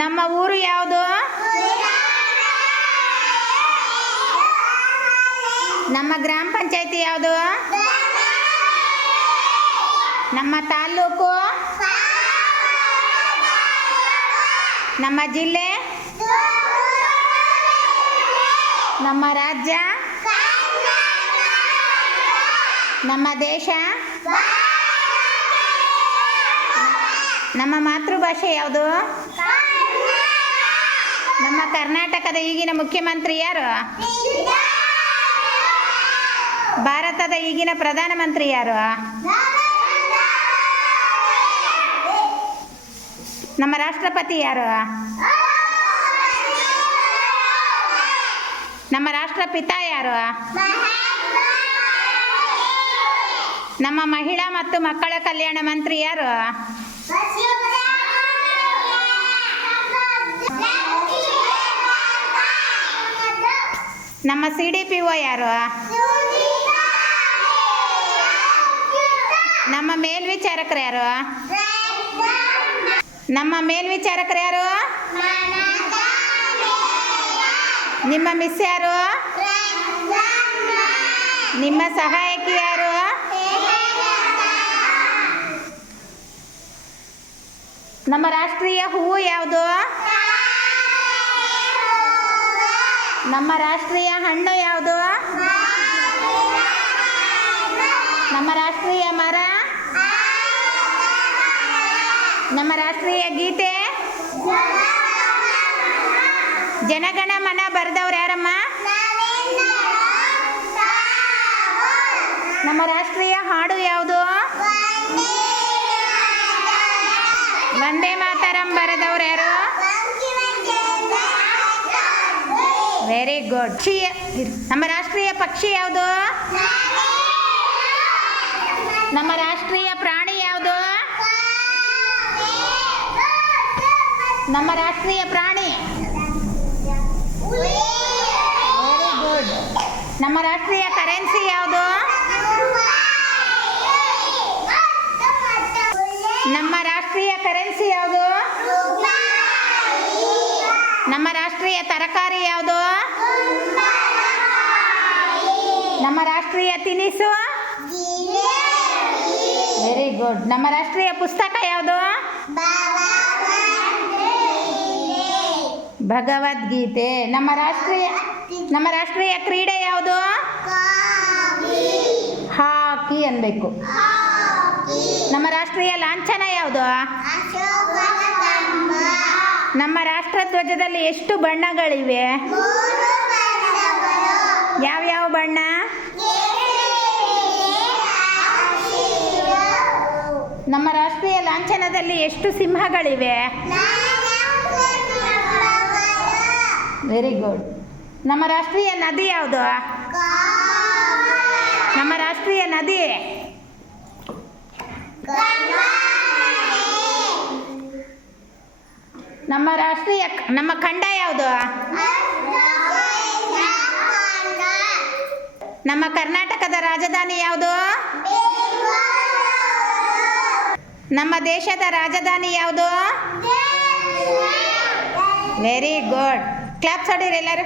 ನಮ್ಮ ಊರು ಯಾವುದು? ನಮ್ಮ ಗ್ರಾಮ ಪಂಚಾಯತಿ ಯಾವುದು? ನಮ್ಮ ತಾಲೂಕು? ನಮ್ಮ ಜಿಲ್ಲೆ? ನಮ್ಮ ರಾಜ್ಯ? ನಮ್ಮ ದೇಶ? ನಮ್ಮ ಮಾತೃಭಾಷೆ ಯಾವುದು? ನಮ್ಮ ಕರ್ನಾಟಕದ ಈಗಿನ ಮುಖ್ಯಮಂತ್ರಿ ಯಾರು? ಭಾರತದ ಈಗಿನ ಪ್ರಧಾನಮಂತ್ರಿ ಯಾರು? ನಮ್ಮ ರಾಷ್ಟ್ರಪತಿ ಯಾರು? ನಮ್ಮ ರಾಷ್ಟ್ರಪಿತ ಯಾರು? ನಮ್ಮ ಮಹಿಳಾ ಮತ್ತು ಮಕ್ಕಳ ಕಲ್ಯಾಣ ಮಂತ್ರಿ ಯಾರು? ನಮ್ಮ CDPO ಯಾರು? ನಮ್ಮ ಮೇಲ್ವಿಚಾರಕರು ಯಾರು? ನಮ್ಮ ಮೇಲ್ವಿಚಾರಕರು ಯಾರು? ನಿಮ್ಮ ಮಿಸ್ ಯಾರು? ನಿಮ್ಮ ಸಹಾಯಕಿ ಯಾರು? ನಮ್ಮ ರಾಷ್ಟ್ರೀಯ ಹೂವು ಯಾವುದು? ನಮ್ಮ ರಾಷ್ಟ್ರೀಯ ಹಣ್ಣು ಯಾವುದು? ನಮ್ಮ ರಾಷ್ಟ್ರೀಯ ಮರ? ನಮ್ಮ ರಾಷ್ಟ್ರೀಯ ಗೀತೆ? ಜನಗಣ ಮನ ಬರೆದವ್ರು ಯಾರಮ್ಮ? ನಮ್ಮ ರಾಷ್ಟ್ರೀಯ ಹಾಡು ಯಾವುದು? ವಂದೇ ಮಾತರಂ ಬರೆದವ್ರು ಯಾರು? Very good. ನಮ್ಮ ರಾಷ್ಟ್ರೀಯ ಪಕ್ಷಿ ಯಾವುದು? ನಮ್ಮ ರಾಷ್ಟ್ರೀಯ ಪ್ರಾಣಿ ಯಾವುದು? ನಮ್ಮ ರಾಷ್ಟ್ರೀಯ ಪ್ರಾಣಿ? Very good. ನಮ್ಮ ರಾಷ್ಟ್ರೀಯ ಕರೆನ್ಸಿ ಯಾವುದು? ನಮ್ಮ ರಾಷ್ಟ್ರೀಯ ಕರೆನ್ಸಿ ಯಾವುದು? ನಮ್ಮ ರಾಷ್ಟ್ರೀಯ ತರಕಾರಿ ಯಾವುದು? ನಮ್ಮ ರಾಷ್ಟ್ರೀಯ ತಿನಿಸು? Very good. ನಮ್ಮ ರಾಷ್ಟ್ರೀಯ ಪುಸ್ತಕ ಯಾವುದು? ಭಗವದ್ಗೀತೆ. ನಮ್ಮ ರಾಷ್ಟ್ರೀಯ ಕ್ರೀಡೆ ಯಾವುದು? ಹಾಕಿ ಅನ್ಬೇಕು. ನಮ್ಮ ರಾಷ್ಟ್ರೀಯ ಲಾಂಛನ ಯಾವುದು? ನಮ್ಮ ರಾಷ್ಟ್ರ ಧ್ವಜದಲ್ಲಿ ಎಷ್ಟು ಬಣ್ಣಗಳಿವೆ? ಯಾವ್ಯಾವ ಬಣ್ಣ? ನಮ್ಮ ರಾಷ್ಟ್ರೀಯ ಲಾಂಛನದಲ್ಲಿ ಎಷ್ಟು ಸಿಂಹಗಳಿವೆ? Very good. ನಮ್ಮ ರಾಷ್ಟ್ರೀಯ ನದಿ ಯಾವುದು? ನಮ್ಮ ರಾಷ್ಟ್ರೀಯ ನದಿ? ನಮ್ಮ ಖಂಡ ಯಾವುದು? ನಮ್ಮ ಕರ್ನಾಟಕದ ರಾಜಧಾನಿ ಯಾವುದು? ನಮ್ಮ ದೇಶದ ರಾಜಧಾನಿ ಯಾವುದು? Very good. ಕ್ಲಾಪ್ಸ್ ಹೊಡೀರಿ ಎಲ್ಲರೂ.